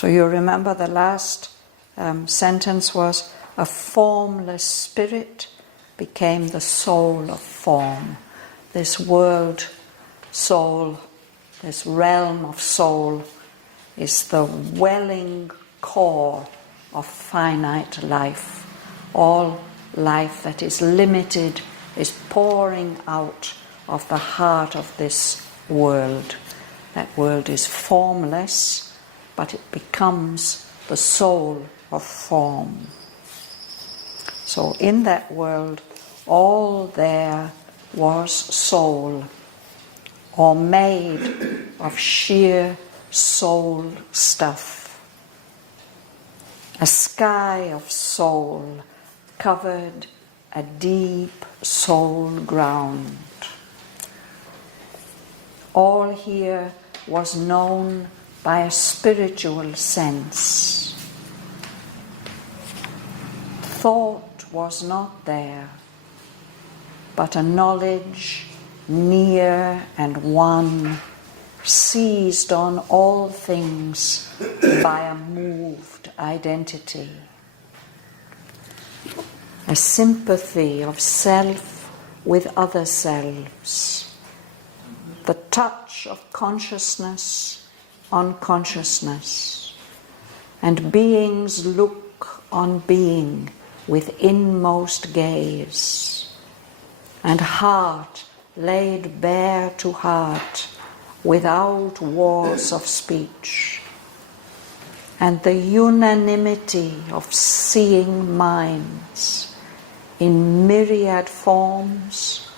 So you remember the last sentence was, a formless spirit became the soul of form. This world soul, this realm of soul, is the welling core of finite life. All life that is limited is pouring out of the heart of this world. That world is formless, but it becomes the soul of form. So in that world, all there was soul, or made of sheer soul stuff. A sky of soul covered a deep soul ground. All here was known by a spiritual sense. Thought was not there, but a knowledge near and one, seized on all things by a moved identity. A sympathy of self with other selves. The touch of consciousness on consciousness. And being's look on being with inmost gaze. And heart laid bare to heart without walls of speech. And the unanimity of seeing minds in myriad forms,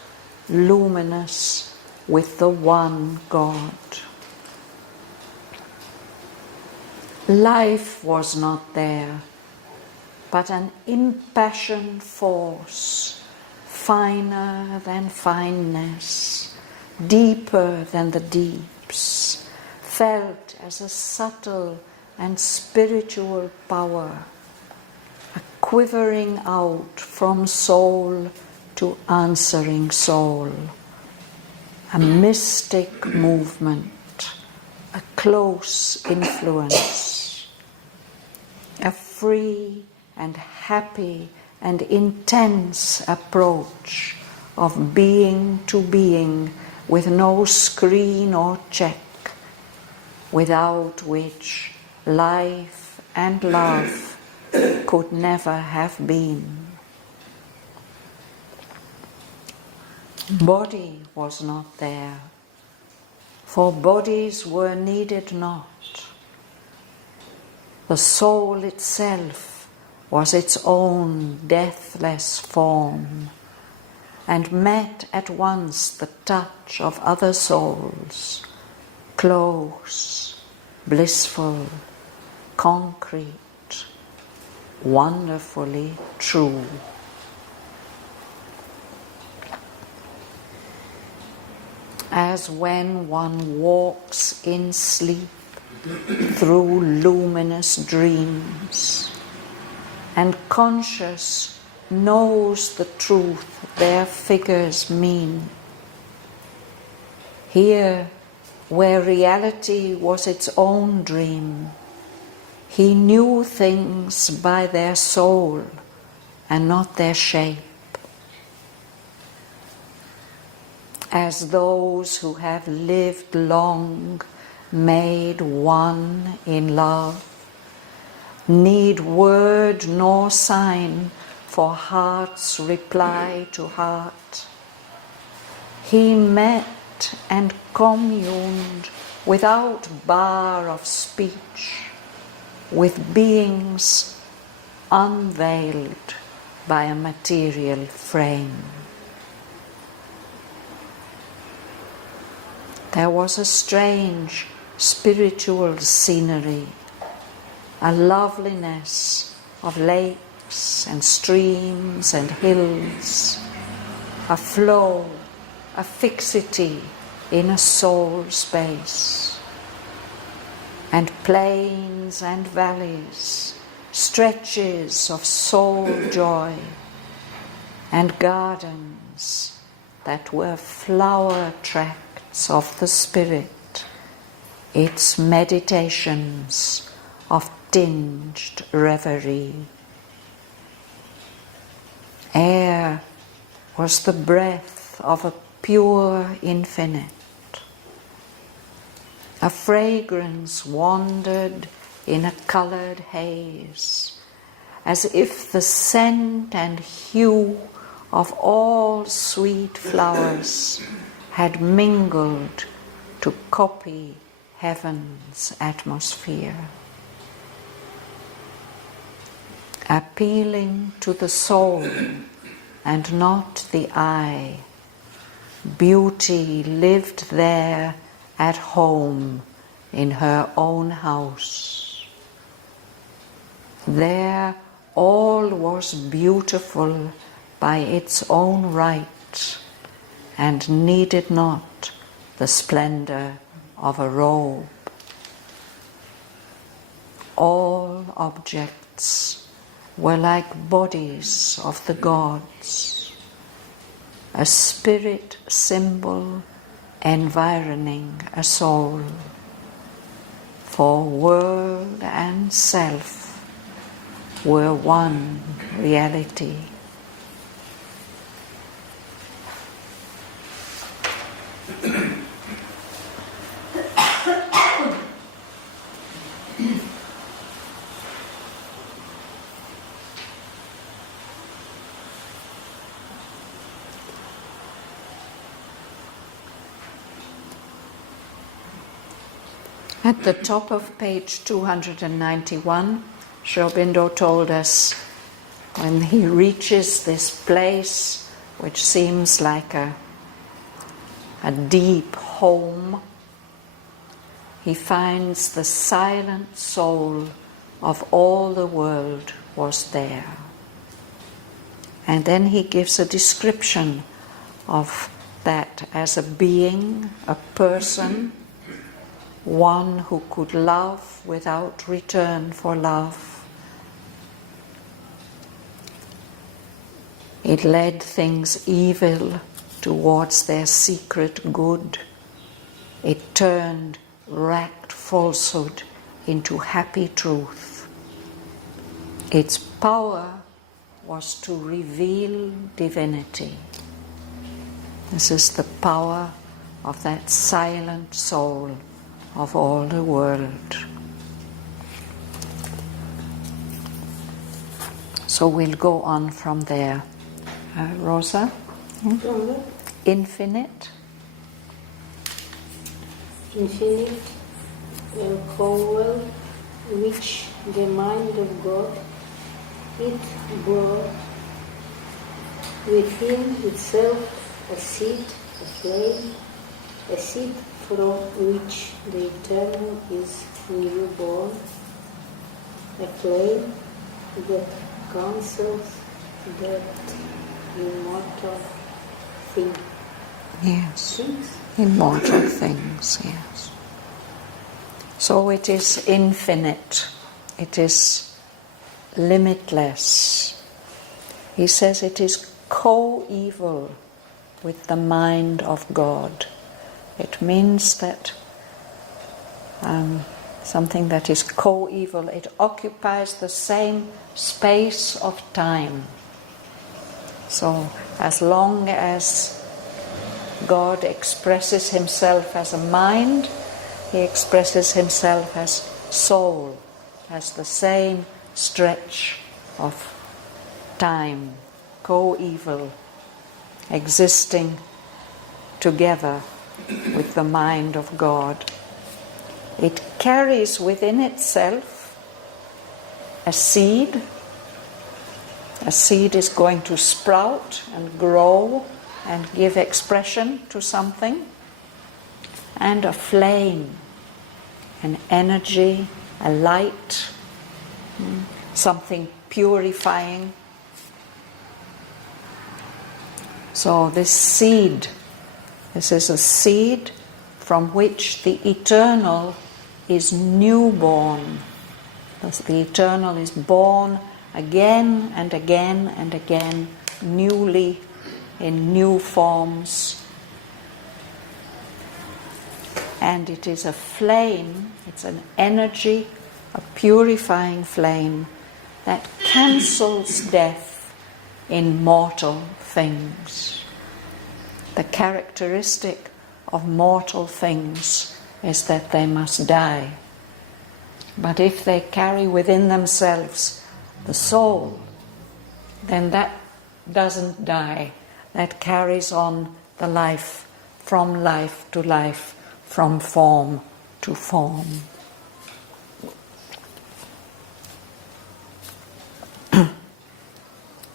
luminous with the one God. Life was not there, but an impassioned force, finer than fineness, deeper than the deeps, felt as a subtle and spiritual power, a quivering out from soul to answering soul, a mystic movement, a close influence, a free and happy and intense approach of being to being with no screen or check, without which life and love could never have been. Body was not there, for bodies were needed not. The soul itself was its own deathless form, and met at once the touch of other souls, close, blissful, concrete, wonderfully true. As when one walks in sleep through luminous dreams, and conscious knows the truth their figures mean. Here, where reality was its own dream, he knew things by their soul and not their shape. As those who have lived long, made one in love, need word nor sign for heart's reply to heart. He met and communed without bar of speech with beings unveiled by a material frame. There was a strange spiritual scenery, a loveliness of lakes and streams and hills, a flow, a fixity in a soul space, and plains and valleys, stretches of soul joy, and gardens that were flower tracts of the spirit, its meditations of tinged reverie. Air was the breath of a pure infinite. A fragrance wandered in a colored haze, as if the scent and hue of all sweet flowers had mingled to copy heaven's atmosphere. Appealing to the soul and not the eye, beauty lived there at home in her own house. There all was beautiful by its own right and needed not the splendor of a robe. All objects were like bodies of the gods, a spirit symbol environing a soul, for world and self were one reality. At the top of page 291, Sri Aurobindo told us when he reaches this place which seems like a deep home, he finds the silent soul of all the world was there. And then he gives a description of that as a being, a person, one who could love without return for love. It led things evil towards their secret good. It turned racked falsehood into happy truth. Its power was to reveal divinity. This is the power of that silent soul of all the world. So we'll go on from there. Rosa? Infinite? Infinite whole, which the mind of God, it brought within itself a seed, a flame, a seed from which the eternal is newborn, a flame that counsels that immortal thing. Yes, Things? immortal things, yes. So it is infinite, it is limitless. He says it is co-eval with the mind of God. It means that something that is co-eval, it occupies the same space of time. So as long as God expresses himself as a mind, he expresses himself as soul, as the same stretch of time, co-eval, existing together with the mind of God. It carries within itself a seed. A seed is going to sprout and grow and give expression to something. And a flame, an energy, a light, something purifying. So this seed, this is a seed from which the eternal is newborn. Thus the eternal is born again and again and again, newly, in new forms. And it is a flame, it's an energy a purifying flame that cancels death in mortal things. The characteristic of mortal things is that they must die. But if they carry within themselves the soul, then that doesn't die. That carries on the life to life, from form to form.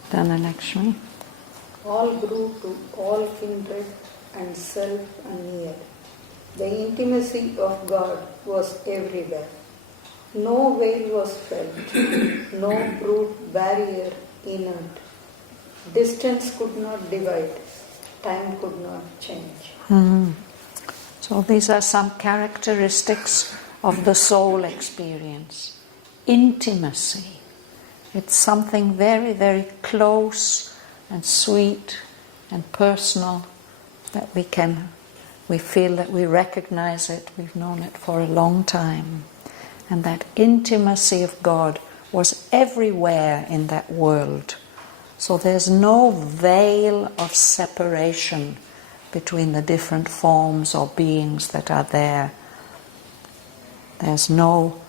Dhanalakshmi. All grew to all kindred and self and near. The intimacy of God was everywhere. No veil was felt, no brute barrier inert. Distance could not divide, time could not change. So these are some characteristics of the soul experience. Intimacy. It's something very, very close and sweet and personal that we feel that we recognize it, we've known it for a long time. And that intimacy of God was everywhere in that world. So there's no veil of separation between the different forms or beings that are there. There's no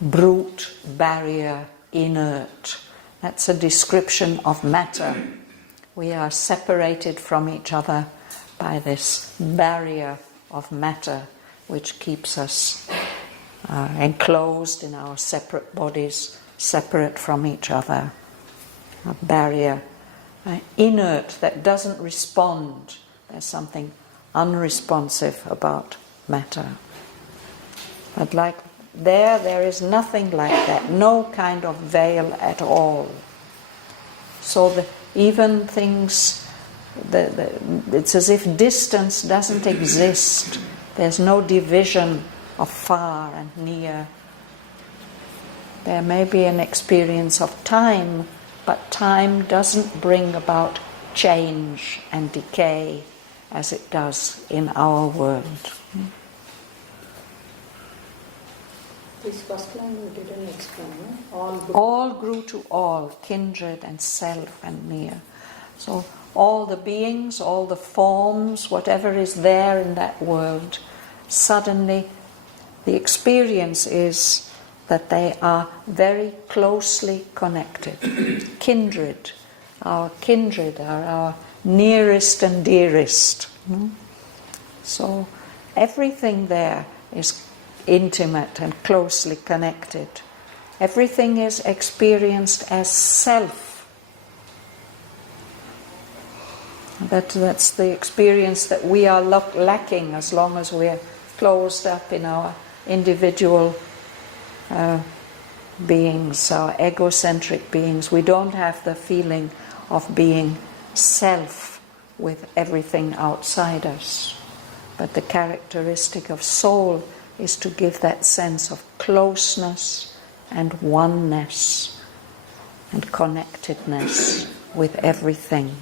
brute barrier inert. That's a description of matter. We are separated from each other by this barrier of matter which keeps us enclosed in our separate bodies, separate from each other. A barrier, inert, that doesn't respond. There's something unresponsive about matter. But like there is nothing like that, no kind of veil at all. So even things, it's as if distance doesn't exist. There's no division of far and near. There may be an experience of time, but time doesn't bring about change and decay as it does in our world. This first line you didn't explain, no? All grew to all, kindred and self and near. So all the beings, all the forms, whatever is there in that world, suddenly the experience is that they are very closely connected. Kindred are our nearest and dearest. So everything there is intimate and closely connected. Everything is experienced as self. That's the experience that we are lacking as long as we're closed up in our individual beings, our egocentric beings. We don't have the feeling of being self with everything outside us. But the characteristic of soul is to give that sense of closeness and oneness and connectedness with everything.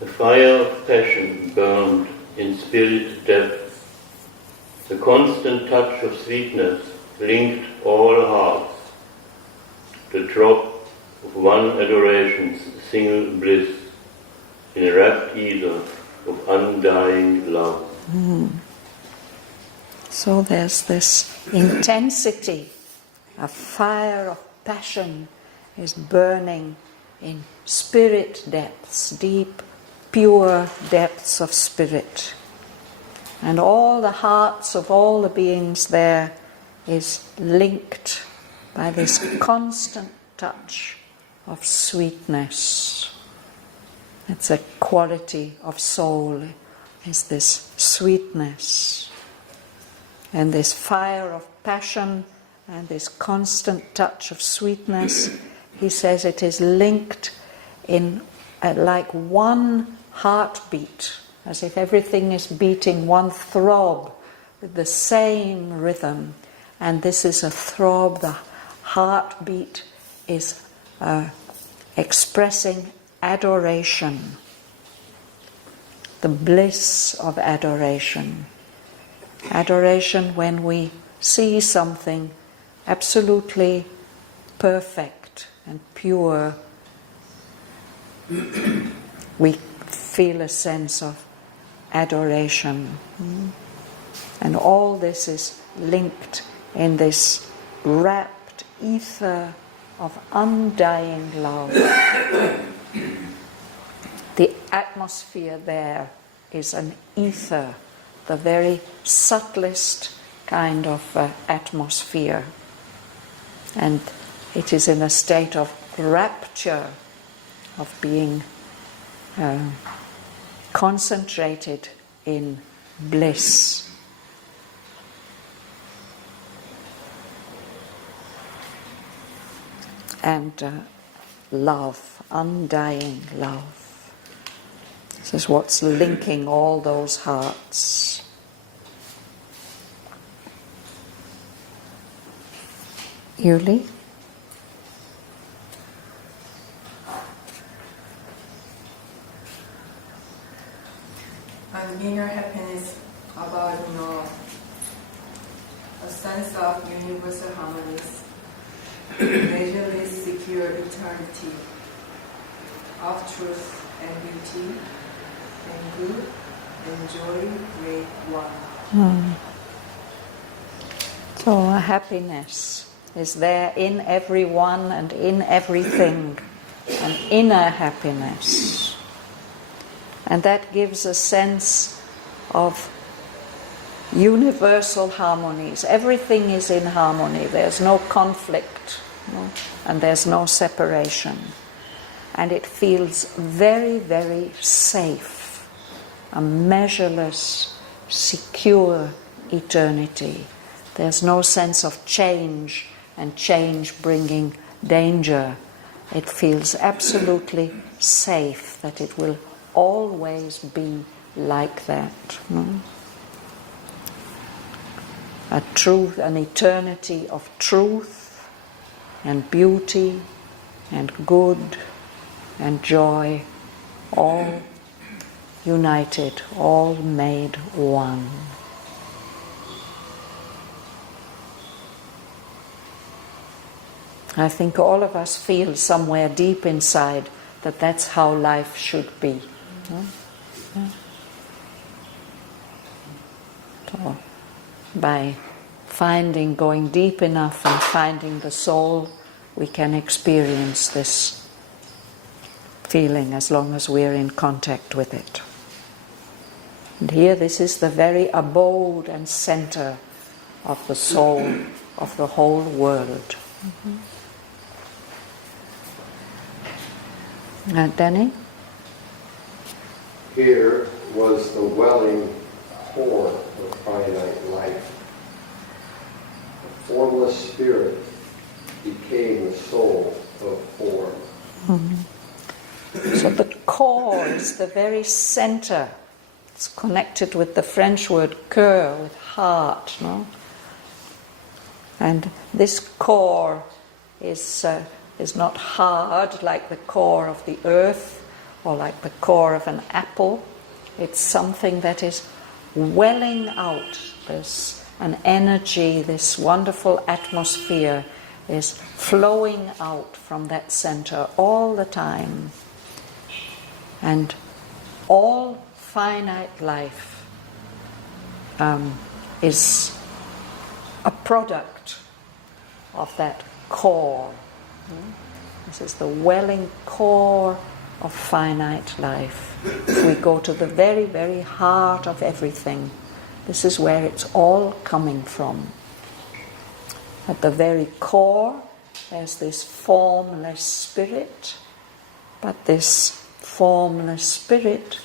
The fire of passion burned in spirit depth. The constant touch of sweetness linked all hearts. The drop of one adoration's single bliss in rapt ether of undying love. So there's this intensity, a fire of passion is burning in spirit depths, deep, pure depths of spirit. And all the hearts of all the beings there is linked by this constant touch of sweetness. It's a quality of soul, is this sweetness. And this fire of passion and this constant touch of sweetness, he says it is linked in like one heartbeat, as if everything is beating one throb with the same rhythm. And this is a throb, the heartbeat is expressing adoration, the bliss of adoration. Adoration when we see something absolutely perfect and pure, we feel a sense of adoration. And all this is linked in this rapt ether of undying love. The atmosphere there is an ether, the very subtlest kind of atmosphere. And it is in a state of rapture, of being concentrated in bliss. And love, undying love. This is what's linking all those hearts. Yuli? And inner happiness about, a sense of universal harmonies, measureless secure eternity of truth and beauty and good and joy made one. So a happiness is there in everyone and in everything, an inner happiness. And that gives a sense of universal harmonies. Everything is in harmony. There's no conflict, and there's no separation. And it feels very, very safe, a measureless, secure eternity. There's no sense of change, and change bringing danger. It feels absolutely safe that it will always be like that. A truth, an eternity of truth and beauty and good and joy, all united, all made one. I think all of us feel somewhere deep inside that that's how life should be. So, by going deep enough and finding the soul, we can experience this feeling as long as we're in contact with it. And here, this is the very abode and center of the soul of the whole world. Danny? Here was the welling core of finite life. The formless spirit became the soul of form. So the core is the very center. It's connected with the French word cœur, with heart, no? And this core is not hard like the core of the earth or like the core of an apple. It's something that is welling out. There's an energy, this wonderful atmosphere is flowing out from that center all the time. And all finite life is a product of that core. This is the welling core of finite life. If we go to the very, very heart of everything, this is where it's all coming from. At the very core, there's this formless spirit, but this formless spirit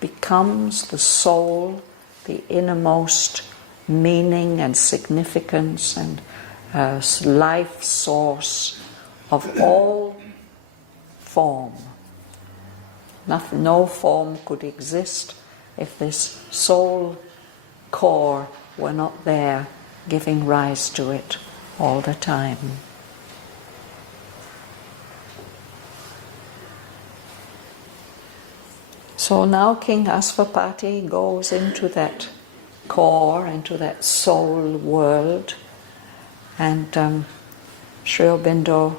becomes the soul, the innermost meaning and significance and life source of all form. No form could exist if this soul core were not there, giving rise to it all the time. So now King Asvapati goes into that core, into that soul world. And Sri Aurobindo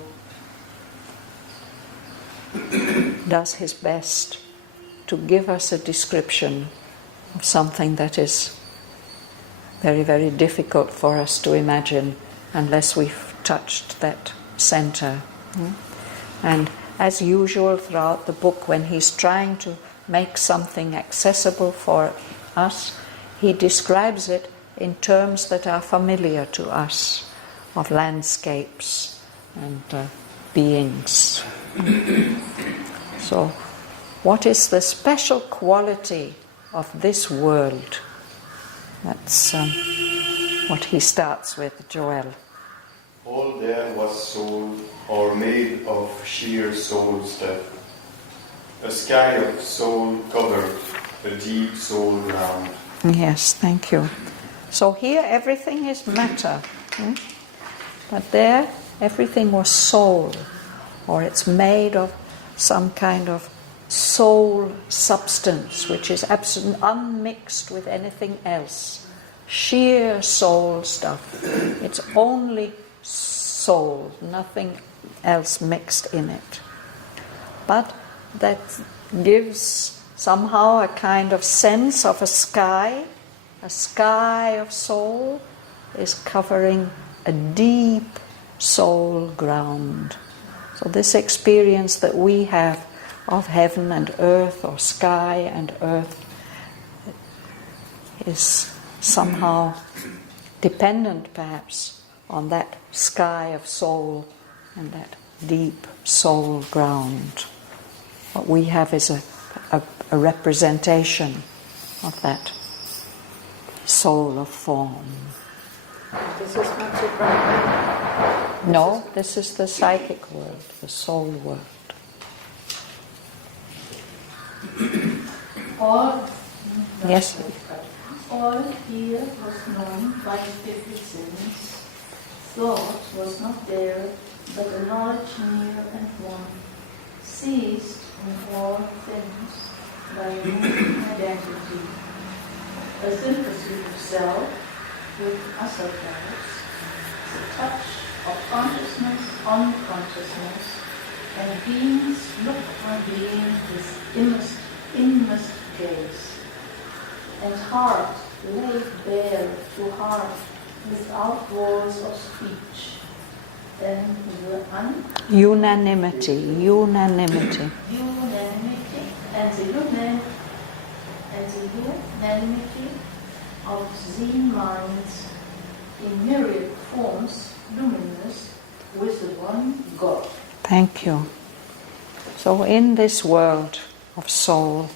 does his best to give us a description of something that is very, very difficult for us to imagine unless we've touched that center. And as usual throughout the book, when he's trying to make something accessible for us, he describes it in terms that are familiar to us, of landscapes and beings. So, what is the special quality of this world? That's what he starts with, Joel. All there was soul, or made of sheer soul stuff. A sky of soul covered, a deep soul ground. Yes, thank you. So here everything is matter, but there everything was soul, or it's made of some kind of soul substance which is absolutely unmixed with anything else. Sheer soul stuff. It's only soul, nothing else mixed in it. But that gives somehow a kind of sense of a sky of soul is covering a deep soul ground. So this experience that we have of heaven and earth, or sky and earth, is somehow dependent perhaps on that sky of soul and that deep soul ground. What we have is a representation of that soul of form. This is not the Brahman. No, this is the psychic world, the soul world. All, Yes? all here was known by the 50 senses. Thought was not there, but a knowledge near and one, seized in all things by a moving identity, a sympathy of self with ourselves, the touch of consciousness on consciousness, and beings look on being with inmost gaze, and heart laid bare to heart without walls of speech. Then Unanimity. unanimity, and the unanimity of the minds in myriad forms, luminous, with the one God. Thank you. So in this world of soul,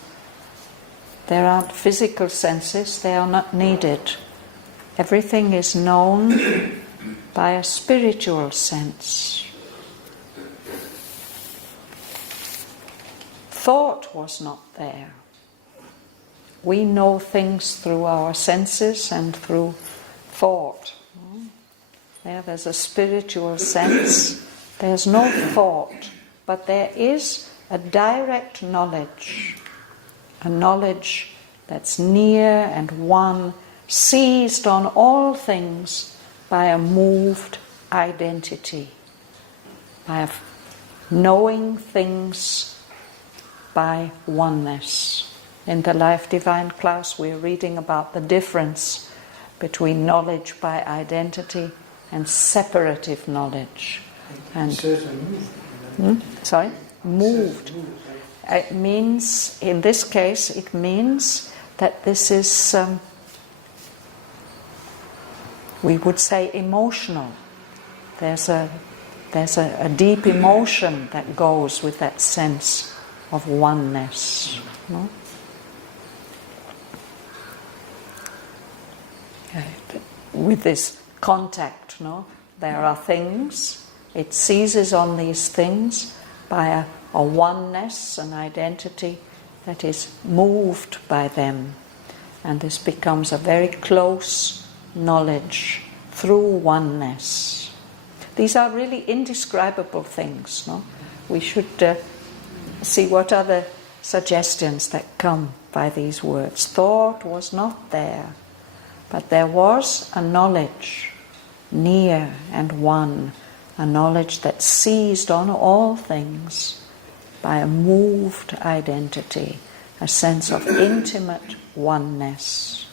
there aren't physical senses, they are not needed. Everything is known by a spiritual sense. Thought was not there. We know things through our senses and through thought. There's a spiritual sense. There's no thought, but there is a direct knowledge. A knowledge that's near and one, seized on all things by a moved identity, by knowing things by oneness. In the Life Divine class, we're reading about the difference between knowledge by identity and separative knowledge. And moved. It means, in this case, it means that this is, we would say, emotional. There's a deep emotion that goes with that sense of oneness. No? With this contact, no? There are things, it seizes on these things by a oneness, an identity that is moved by them. And this becomes a very close knowledge through oneness. These are really indescribable things, no? We should see what are the suggestions that come by these words. Thought was not there, But there was a knowledge, near and one, a knowledge that seized on all things by a moved identity, a sense of intimate oneness.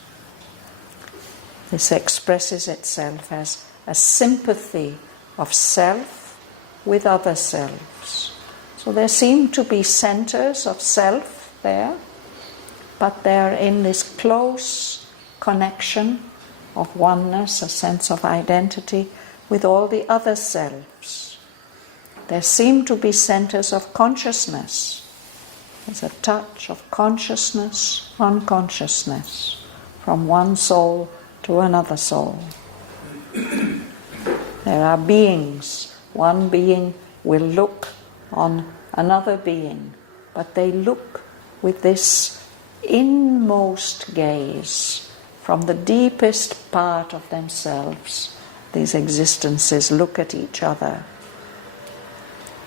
This expresses itself as a sympathy of self with other selves. So there seem to be centers of self there, but they're in this close connection of oneness, a sense of identity with all the other selves. There seem to be centers of consciousness. There's a touch of consciousness, unconsciousness, from one soul to another soul. There are beings. One being will look on another being, but they look with this inmost gaze from the deepest part of themselves. These existences look at each other.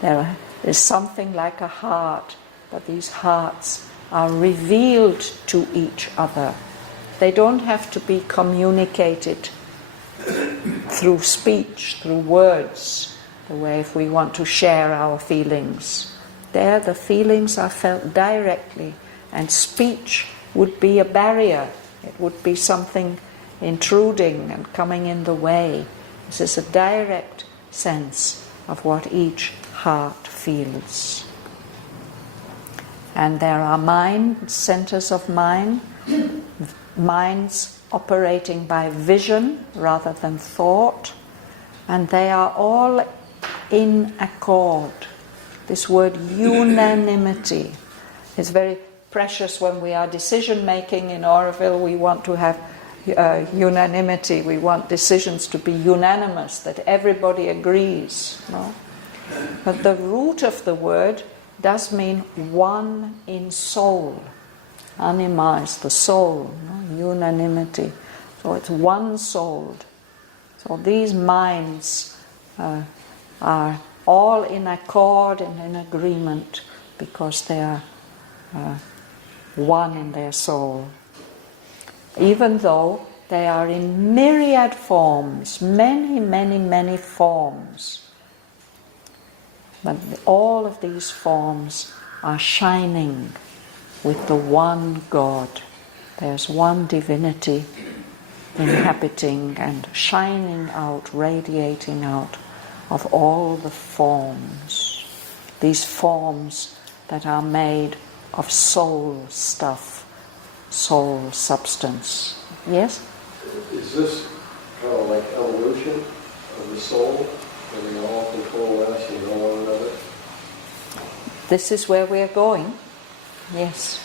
There is something like a heart, but these hearts are revealed to each other. They don't have to be communicated through speech, through words, the way if we want to share our feelings. There the feelings are felt directly, and speech would be a barrier. It would be something intruding and coming in the way. This is a direct sense of what each heart feels. And there are mind, centers of mind, minds operating by vision rather than thought, and they are all in accord. This word unanimity is very precious when we are decision making in Oroville. We want to have unanimity. We want decisions to be unanimous, that everybody agrees. No? But the root of the word does mean one in soul. Anima is the soul, no? Unanimity. So it's one-souled. So these minds are all in accord and in agreement because they are one in their soul. Even though they are in myriad forms, many, many, many forms. But all of these forms are shining with the one God. There's one divinity inhabiting and shining out, radiating out of all the forms. These forms that are made of soul stuff, soul substance. Yes? Is this kind of like evolution of the soul? And we all control us and know one another? This is where we are going. Yes.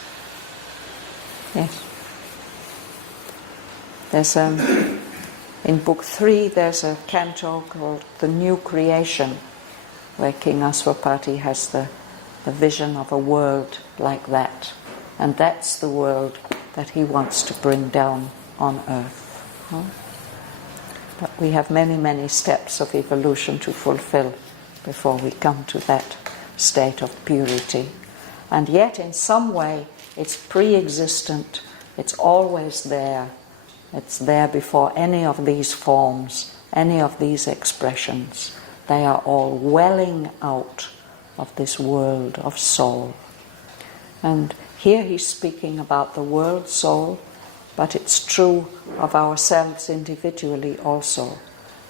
Yes. There's in Book 3 there's a canto called The New Creation, where King Aswapati has the vision of a world like that. And that's the world that he wants to bring down on earth. Huh? But we have many, many steps of evolution to fulfill before we come to that state of purity. And yet, in some way, it's pre-existent. It's always there. It's there before any of these forms, any of these expressions. They are all welling out of this world of soul. And here he's speaking about the world soul, but it's true of ourselves individually also.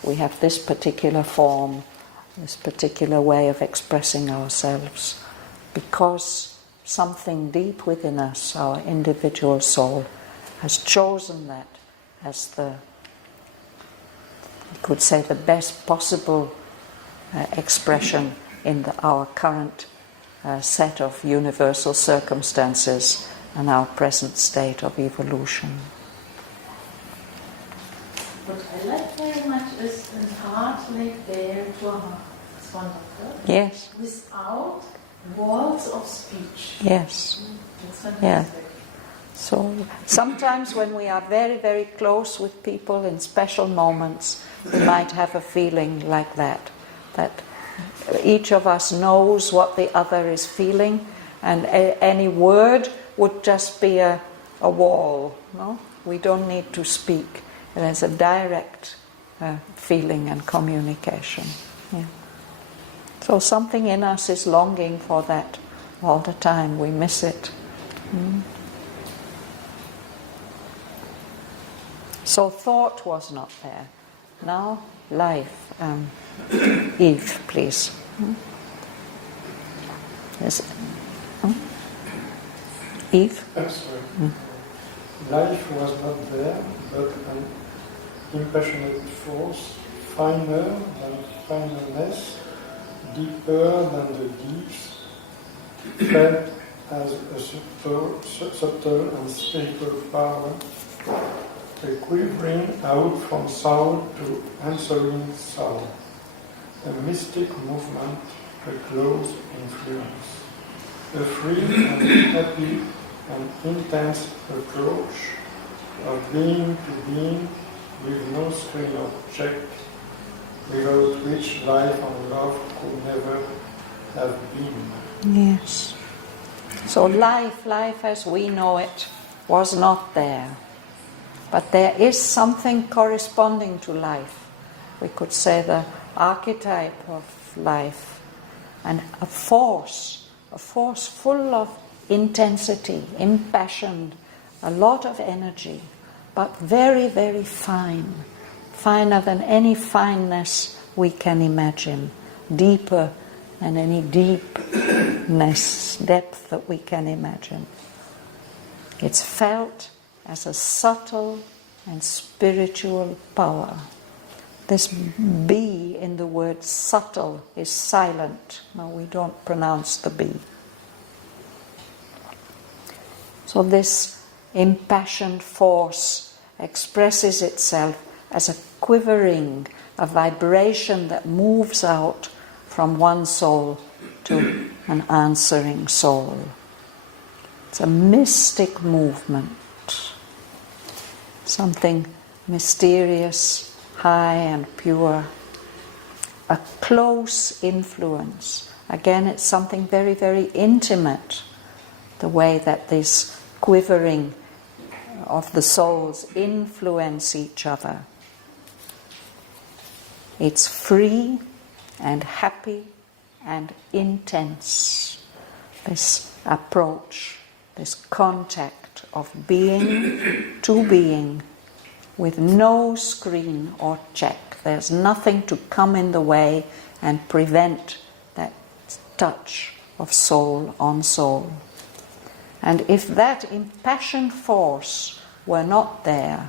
We have this particular form, this particular way of expressing ourselves, because something deep within us, our individual soul, has chosen that as the, you could say, the best possible expression in our current set of universal circumstances and our present state of evolution. What I like very much is the heart laid bare to a heart. It's wonderful. Yes. Without walls of speech. Yes. It's fantastic. Yeah. So sometimes when we are very, very close with people in special moments, we might have a feeling like that each of us knows what the other is feeling, and any word would just be a wall, no? We don't need to speak. There's a direct feeling and communication. Yeah. So something in us is longing for that all the time. We miss it. So thought was not there. Now life. Eve, please. Yes. Eve? I'm sorry. Life was not there, but an impassionate force, finer than fineness, deeper than the deeps, felt as a subtle and spherical power, a quivering out from sound to answering sound, a mystic movement, a close influence, a free and happy and intense approach of being to being with no screen or check, without which life and love could never have been. Yes. So life as we know it was not there. But there is something corresponding to life. We could say the archetype of life, and a force full of intensity, impassioned, a lot of energy, but very, very fine, finer than any fineness we can imagine, deeper than any deepness, depth that we can imagine. It's felt as a subtle and spiritual power. This B in the word subtle is silent. No, we don't pronounce the B. So this impassioned force expresses itself as a quivering, a vibration that moves out from one soul to an answering soul. It's a mystic movement. Something mysterious, high and pure. A close influence. Again, it's something very, very intimate. The way that this quivering of the souls influence each other. It's free and happy and intense. This approach, this contact of being to being with no screen or check. There's nothing to come in the way and prevent that touch of soul on soul. And if that impassioned force were not there,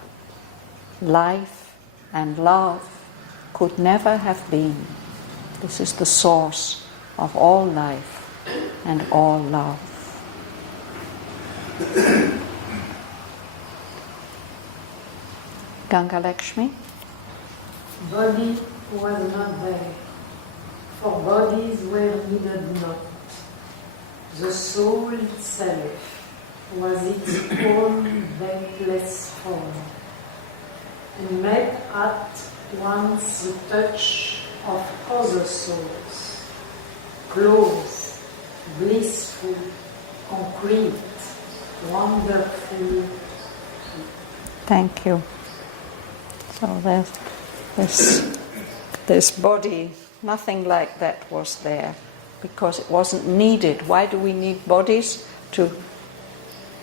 life and love could never have been. This is the source of all life and all love. Ganga Lakshmi? Body was not there, for bodies were needed not. The soul itself was its own ventless form, and met at once the touch of other souls, close, blissful, concrete, wonderful. Thank you. So there's this body, nothing like that was there, because it wasn't needed. Why do we need bodies? To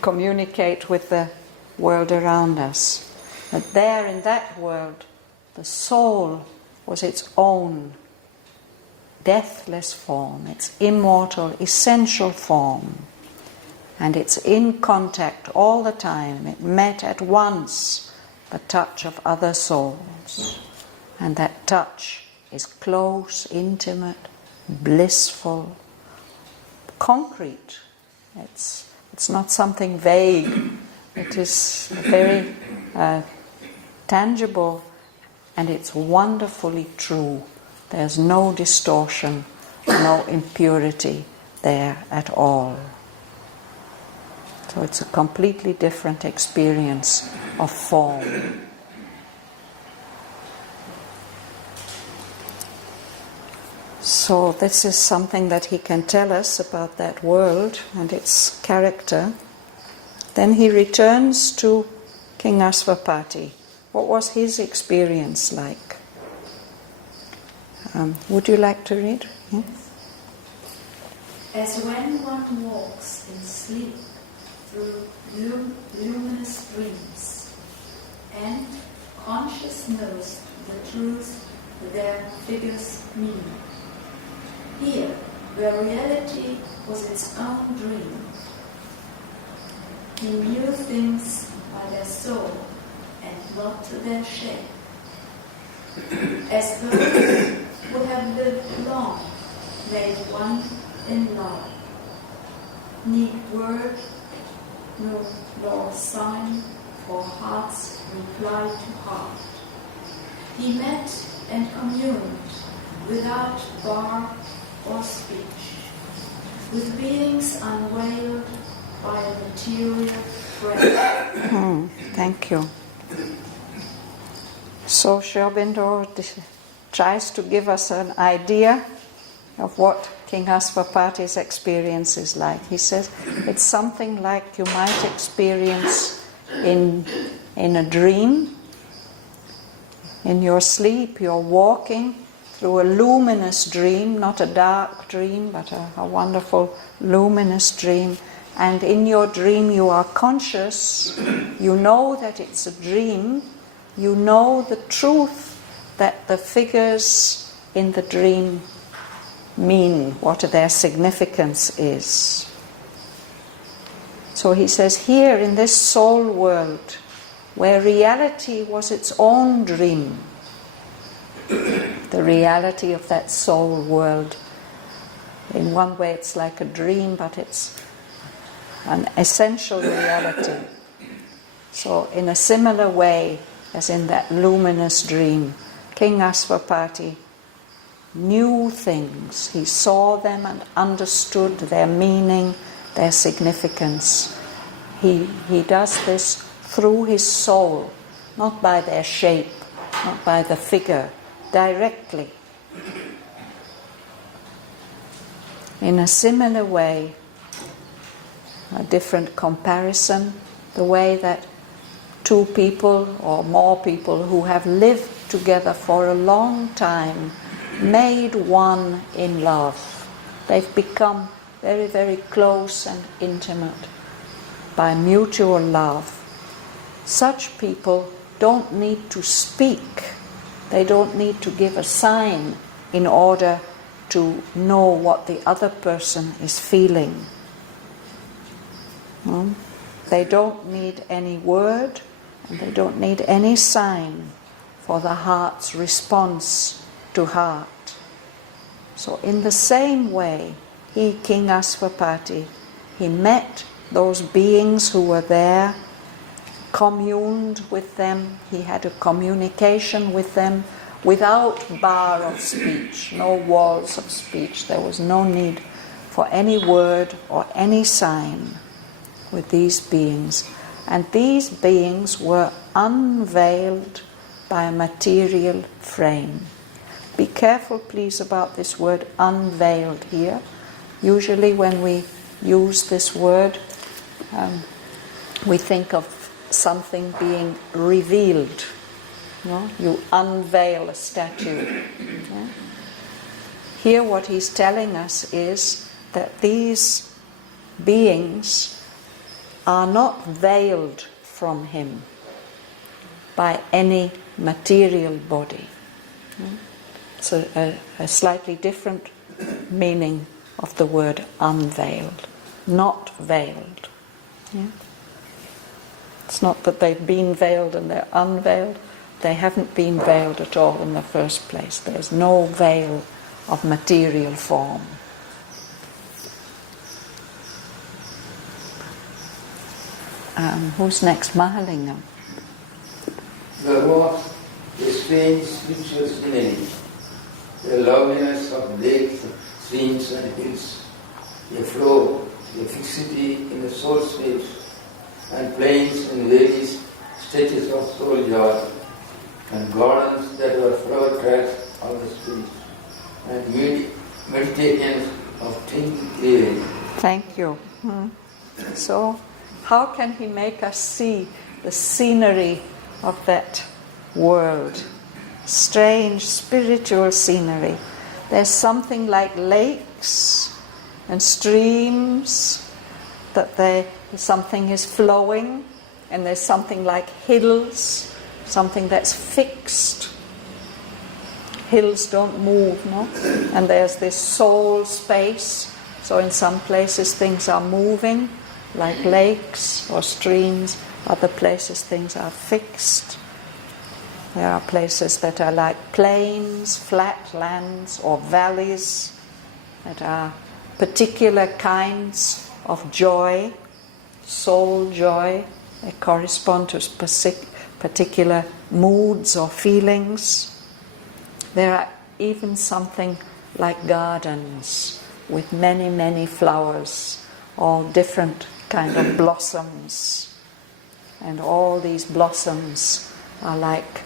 communicate with the world around us. But there in that world, the soul was its own deathless form, its immortal, essential form. And it's in contact all the time. It met at once the touch of other souls. And that touch is close, intimate, blissful, concrete. It's not something vague. It is very tangible, and it's wonderfully true. There's no distortion, no impurity there at all. So it's a completely different experience of form. So this is something that he can tell us about that world and its character. Then he returns to 𝒂𝒊𝒂𝒂𝒕, what was his experience like? Would you like to read? Yeah? As when one walks in sleep through luminous dreams, and conscious knows the truth their figures mean. Here, where reality was its own dream, he knew things by their soul and not their shape. As those who have lived long, made one in love, need word nor sign for heart's reply to heart. He met and communed without bar or speech, with beings unveiled by a material frame. Thank you. So Sri Aurobindo tries to give us an idea of what 𝒂𝒊𝒂𝒕's experience is like. He says it's something like you might experience in a dream. In your sleep, you're walking through a luminous dream, not a dark dream, but a wonderful luminous dream. And in your dream you are conscious, you know that it's a dream, you know the truth that the figures in the dream mean, what their significance is. So he says here in this soul world, where reality was its own dream, the reality of that soul world, in one way it's like a dream, but it's an essential reality. So in a similar way as in that luminous dream, 𝒂𝒊𝒂𝒕 knew things. He saw them and understood their meaning, their significance. He does this through his soul, not by their shape, not by the figure, directly. In a similar way, a different comparison, the way that two people or more people who have lived together for a long time made one in love. They've become very, very close and intimate by mutual love. Such people don't need to speak. They don't need to give a sign in order to know what the other person is feeling. They don't need any word, and they don't need any sign for the heart's response to heart. So in the same way, he, �𝒊𝒂𝒕, he met those beings who were there, communed with them, he had a communication with them without bar of speech, no walls of speech. There was no need for any word or any sign with these beings. And these beings were unveiled by a material frame. Be careful, please, about this word unveiled here. Usually when we use this word, we think of something being revealed. You unveil a statue. Yeah? Here what he's telling us is that these beings are not veiled from him by any material body. It's a slightly different meaning of the word unveiled. Not veiled. Yeah? It's not that they've been veiled and they're unveiled. They haven't been veiled at all in the first place. There's no veil of material form. Who's next? Mahalingam. There was a strange spiritual scenery, the loveliness of lakes, streams and hills, a flow, a fixity in the soul space, and plains and various stretches of soul joy, and gardens that were flower tracks of the spirit, and meditations of 𝒔𝒑𝒊𝒂𝒂𝒂𝒂𝒂𝒂𝒂𝒂𝒂𝒂𝒂𝒂𝒂𝒂𝒂𝒂. So, how can he make us see the scenery of that world. Strange spiritual scenery. There's something like lakes and streams, that something is flowing, and there's something like hills, something that's fixed. Hills don't move, no? And there's this soul space. So in some places things are moving, like lakes or streams. Other places things are fixed. There are places that are like plains, flat lands, or valleys that are particular kinds of joy, soul joy. They correspond to particular moods or feelings. There are even something like gardens with many, many flowers, all different kind of blossoms. And all these blossoms are like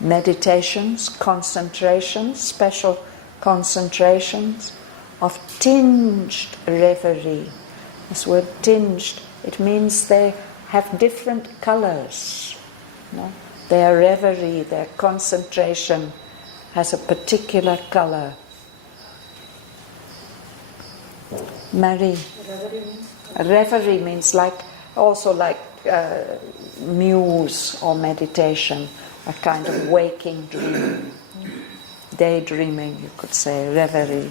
meditations, concentrations, special concentrations of tinged reverie. This word tinged, it means they have different colors. No? Their reverie, their concentration has a particular color. Marie. Reverie means also like muse or meditation, a kind of waking dream. Daydreaming, you could say, reverie.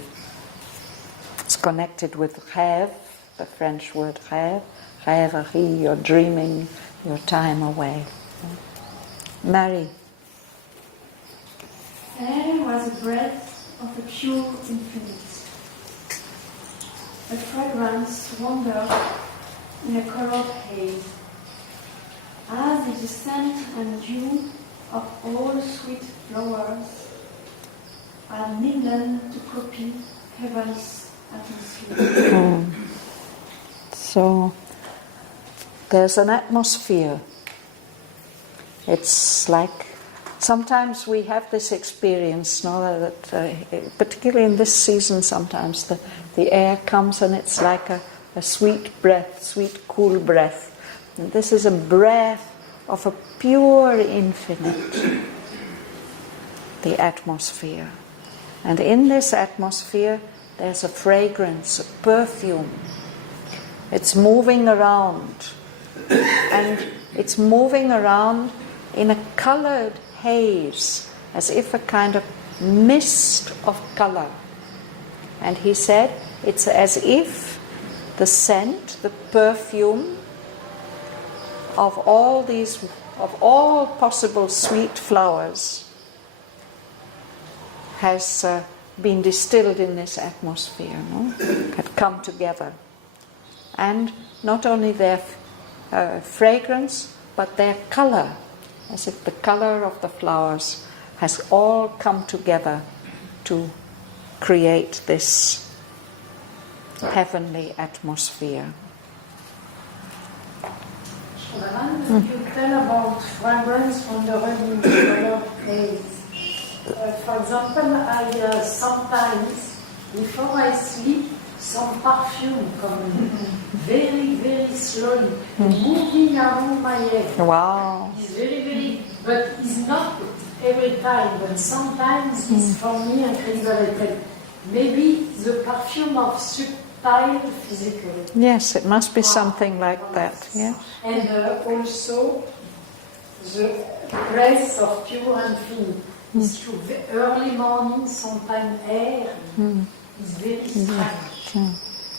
It's connected with rêve, the French word rêve. Rêverie, you're dreaming your time away. Marie. Air was a breath of the pure infinite. A fragrance wandered in a colored haze, as is the scent and dew of all sweet flowers, are needed to copy heaven's atmosphere. So there's an atmosphere. It's like sometimes we have this experience, no, that particularly in this season, sometimes the air comes and it's like a sweet breath, sweet, cool breath. And this is a breath of a pure infinite, the atmosphere. And in this atmosphere, there's a fragrance, a perfume. It's moving around. And it's moving around in a colored haze, as if a kind of mist of color. And he said, it's as if the scent, the perfume of all possible sweet flowers has been distilled in this atmosphere, no? Had come together. And not only their fragrance, but their color, as if the color of the flowers has all come together to create this heavenly atmosphere. Shraddhavan, you tell about fragrance from the red colored haze. For example, I sometimes, before I sleep, some perfume comes very, very slowly, moving around my head. Wow. It's very, very, but it's not every time, but sometimes it's for me incredible. Maybe the perfume of 𝒂𝒊𝒂𝒕-𝒉𝒔. Yes, it must be something like that, yeah. And also the breath of pure infinite. It's true. Early morning, sometimes air is very strange.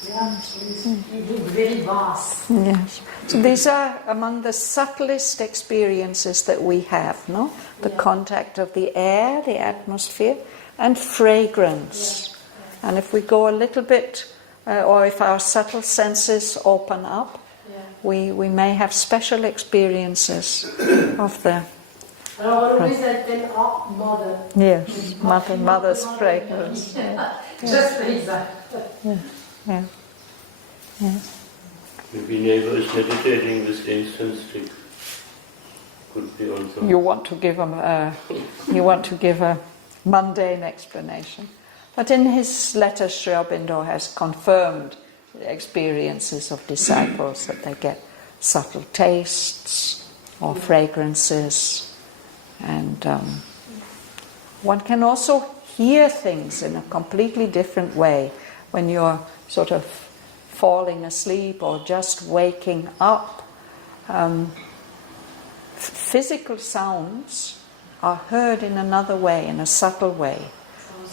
Yeah, it's very vast. Yes. So these are among the subtlest experiences that we have, no? The contact of the air, the atmosphere, and fragrance. And if we go a little bit, or if our subtle senses open up, we may have special experiences of the... Always I tell mother. Yes, mother's fragrance. Just like that. Yeah. Maybe neighbor is meditating this incense stick. Could be also. You want to give a mundane explanation, but in his letter, Sri Aurobindo has confirmed the experiences of disciples that they get subtle tastes or fragrances. And one can also hear things in a completely different way when you're sort of falling asleep or just waking up. Physical sounds are heard in another way, in a subtle way,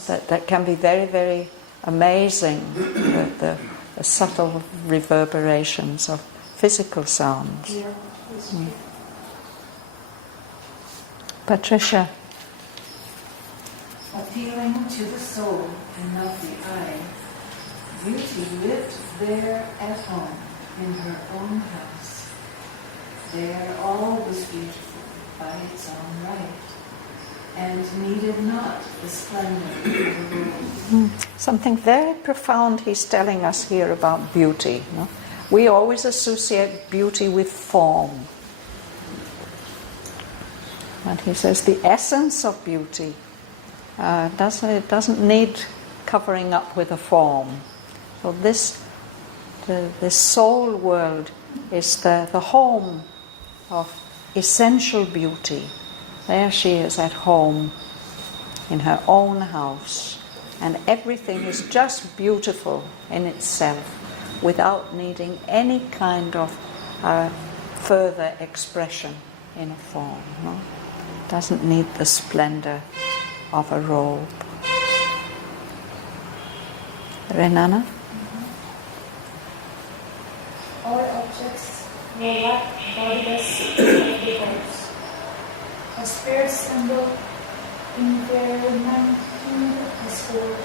that can be very, very amazing, the subtle reverberations of physical sounds. Yeah. Patricia. Appealing to the soul and not the eye, beauty lived there at home in her own house. There all was beautiful by its own right, and needed not the splendor of the world. Something very profound he's telling us here about beauty. No? We always associate beauty with form. And he says the essence of beauty doesn't need covering up with a form. So this soul world is the home of essential beauty. There she is at home in her own house, and everything is just beautiful in itself without needing any kind of further expression in a form. No? Doesn't need the splendor of a robe. Renana? All objects were like bodies of the gods. A spirit symbol environment is for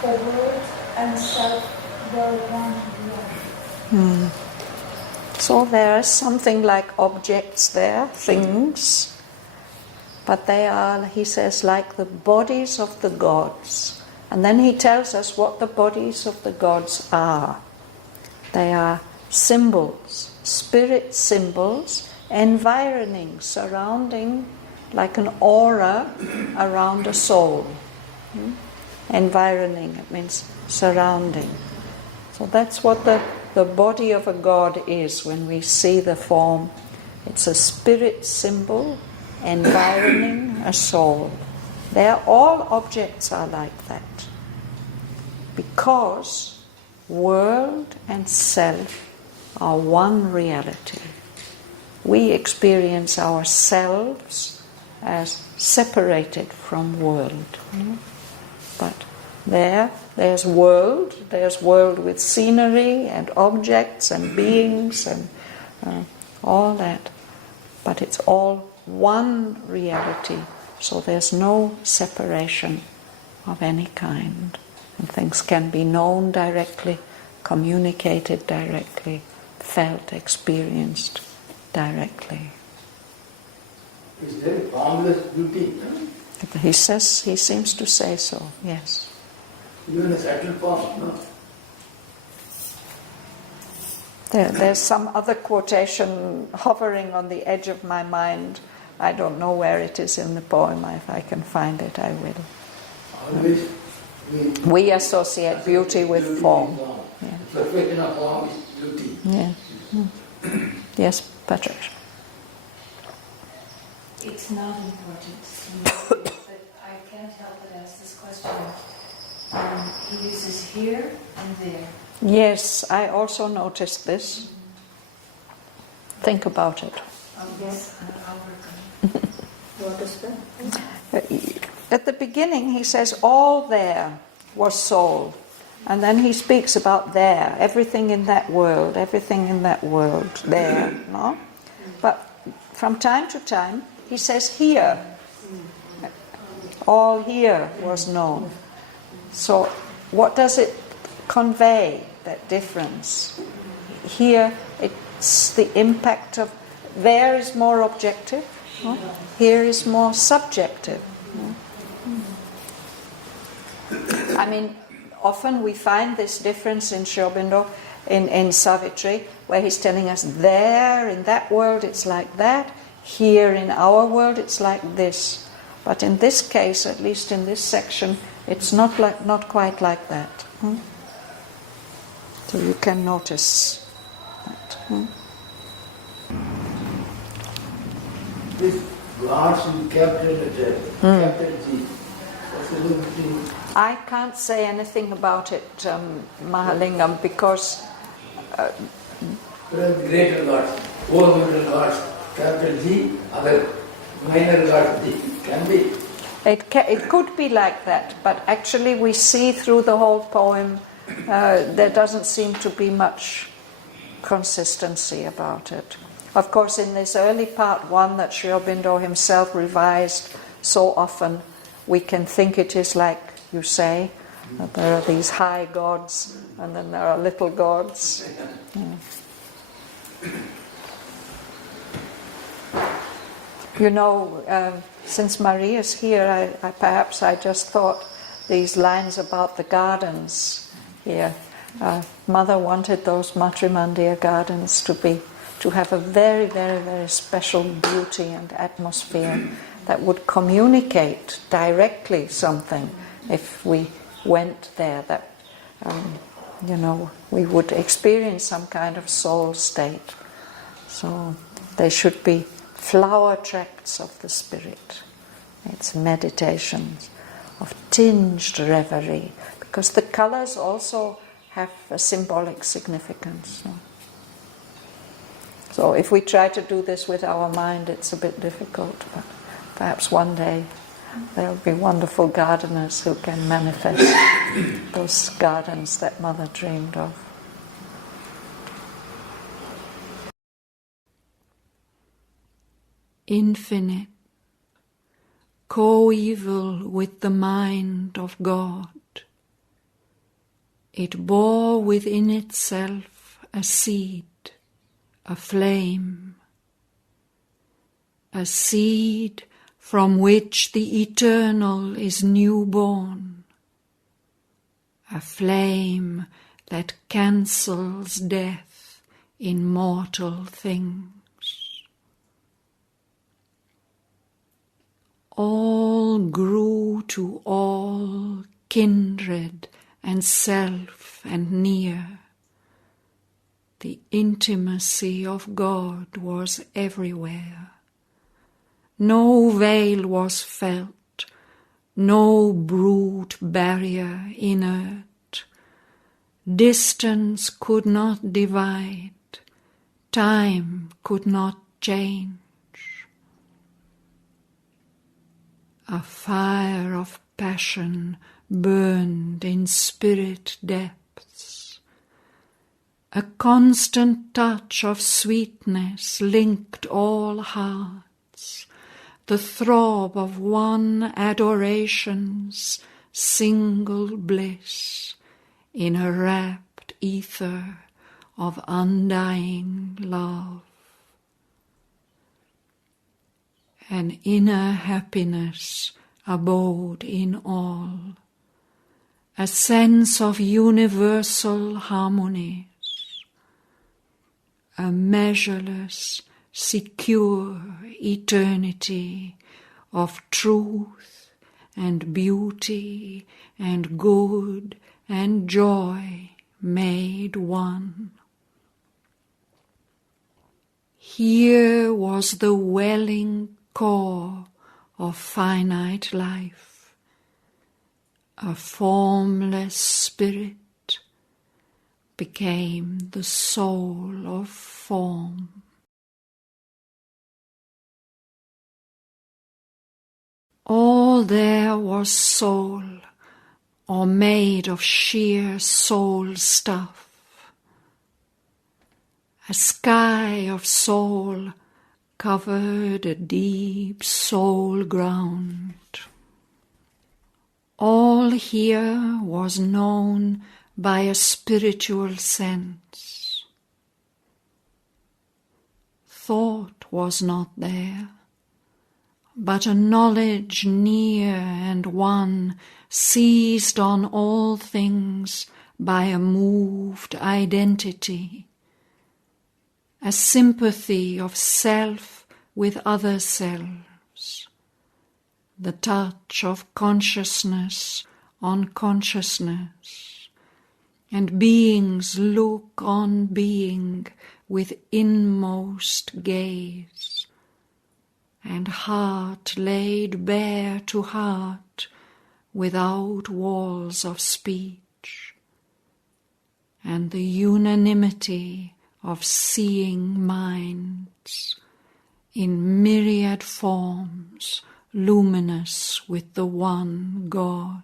the world and self were one love. So there is something like objects there, things, but they are, he says, like the bodies of the gods. And then he tells us what the bodies of the gods are. They are symbols, spirit symbols, environing, surrounding, like an aura around a soul. Environing, it means surrounding. So that's what the body of a god is when we see the form. It's a spirit symbol environing a soul. All objects are like that. Because world and self are one reality. We experience ourselves as separated from world. But there's world with scenery and objects and beings and all that. But it's all one reality, so there's no separation of any kind. And things can be known directly, communicated directly, felt, experienced directly. Is there a formless beauty? He seems to say so, yes. Even a subtle form, no? There's some other quotation hovering on the edge of my mind. I don't know where it is in the poem. If I can find it, I will. Always we associate beauty with form. Yeah. Perfection of form is beauty. Yeah. Yes, Patrick. It's not important to me, but I can't help but ask this question. He uses here and there. Yes, I also noticed this. Think about it. Yes, I'll work on it. What is that? At the beginning he says all there was soul, and then he speaks about there, everything in that world there, no? But from time to time he says here, all here was known. So what does it convey, that difference? Here it's the impact of, there is more objective, no? Here is more subjective. No? I mean, often we find this difference in Sri Aurobindo, in Savitri, where he's telling us there, in that world it's like that, here in our world it's like this. But in this case, at least in this section, it's not quite like that. So you can notice that. this gods in capital letter, capital G. What's the difference between? I can't say anything about it, Mahalingam, because Greater gods, overmental gods, capital G, other minor gods D. Can be. it could be like that, but actually we see through the whole poem there doesn't seem to be much consistency about it. Of course, in this early part one that Sri Aurobindo himself revised so often, we can think it is like you say, that there are these high gods and then there are little gods. Yeah. You know, since Maria's here, perhaps I just thought these lines about the gardens here. Mother wanted those Matrimandir gardens to have a very, very, very special beauty and atmosphere that would communicate directly something if we went there, that we would experience some kind of soul state. So they should be flower tracts of the spirit. It's meditations of tinged reverie, because the colors also have a symbolic significance. So if we try to do this with our mind, it's a bit difficult, but perhaps one day there will be wonderful gardeners who can manifest those gardens that Mother dreamed of. Infinite, coeval with the mind of God, it bore within itself a seed, a flame, a seed from which the eternal is newborn, a flame that cancels death in mortal things. All grew to all, kindred and self and near. The intimacy of God was everywhere. No veil was felt, no brute barrier inert. Distance could not divide, time could not change. A fire of passion burned in spirit depths. A constant touch of sweetness linked all hearts, the throb of one adoration's single bliss in a rapt ether of undying love. An inner happiness abode in all, a sense of universal harmonies, a measureless, secure eternity of truth and beauty and good and joy made one. Here was the welling core of finite life, a formless spirit became the soul of form. All there was soul, or made of sheer soul stuff, a sky of soul covered a deep soul ground. All here was known by a spiritual sense. Thought was not there, but a knowledge near and one, seized on all things by a moved identity, a sympathy of self with other selves, the touch of consciousness on consciousness, and being's look on being with inmost gaze, and heart laid bare to heart without walls of speech, and the unanimity of seeing minds in myriad forms luminous with the one God.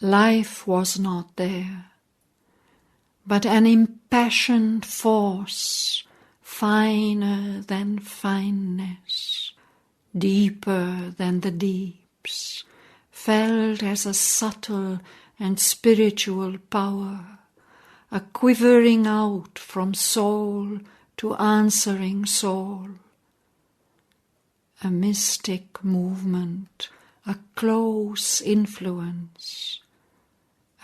Life was not there, but an impassioned force, finer than fineness, deeper than the deeps, felt as a subtle and spiritual power, a quivering out from soul to answering soul, a mystic movement, a close influence,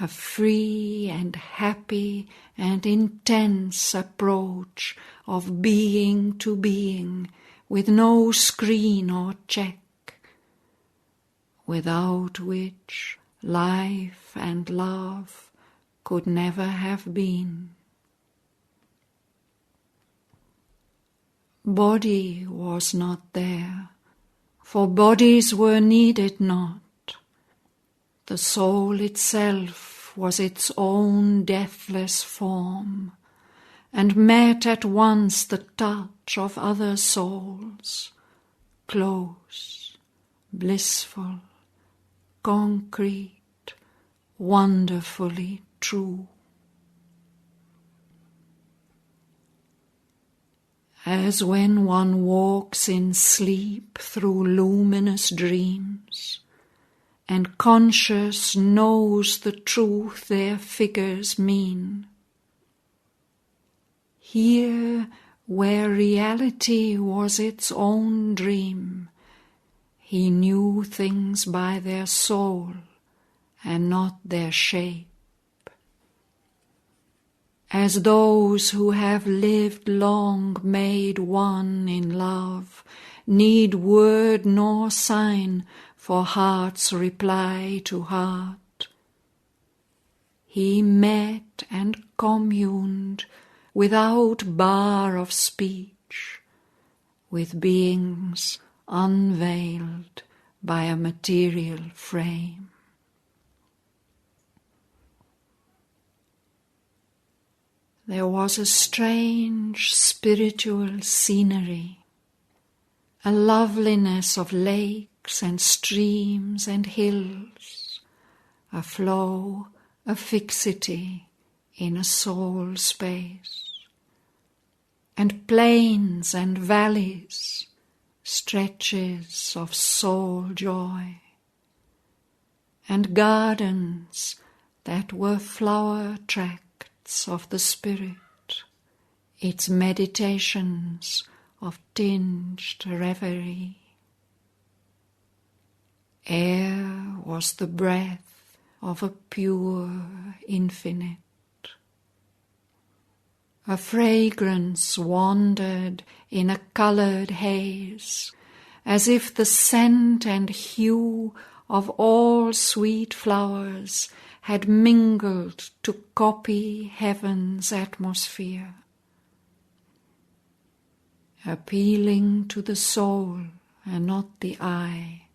a free and happy and intense approach of being to being, with no screen or check, without which life and love could never have been. Body was not there, for bodies were needed not. The soul itself was its own deathless form, and met at once the touch of other souls, close, blissful, concrete, wonderfully true. As when one walks in sleep through luminous dreams, and conscious knows the truth their figures mean. Here, where reality was its own dream, he knew things by their soul and not their shape. As those who have lived long made one in love, need word nor sign for heart's reply to heart. He met and communed without bar of speech, with beings unveiled by a material frame. There was a strange spiritual scenery, a loveliness of lakes and streams and hills, a flow, a fixity in a soul space, and plains and valleys, stretches of soul joy, and gardens that were flower tracks of the spirit, its meditations of tinged reverie. Air was the breath of a pure infinite. A fragrance wandered in a coloured haze, as if the scent and hue of all sweet flowers had mingled to copy heaven's atmosphere. Appealing to the soul and not the eye,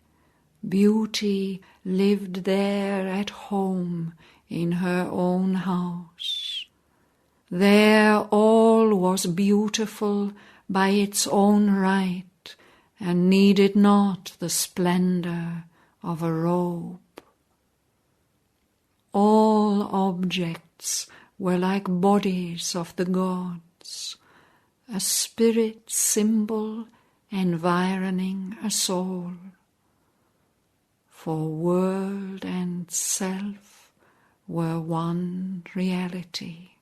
beauty lived there at home in her own house. There all was beautiful by its own right, and needed not the splendour of a robe. All objects were like bodies of the gods, a spirit symbol environing a soul. For world and self were one reality.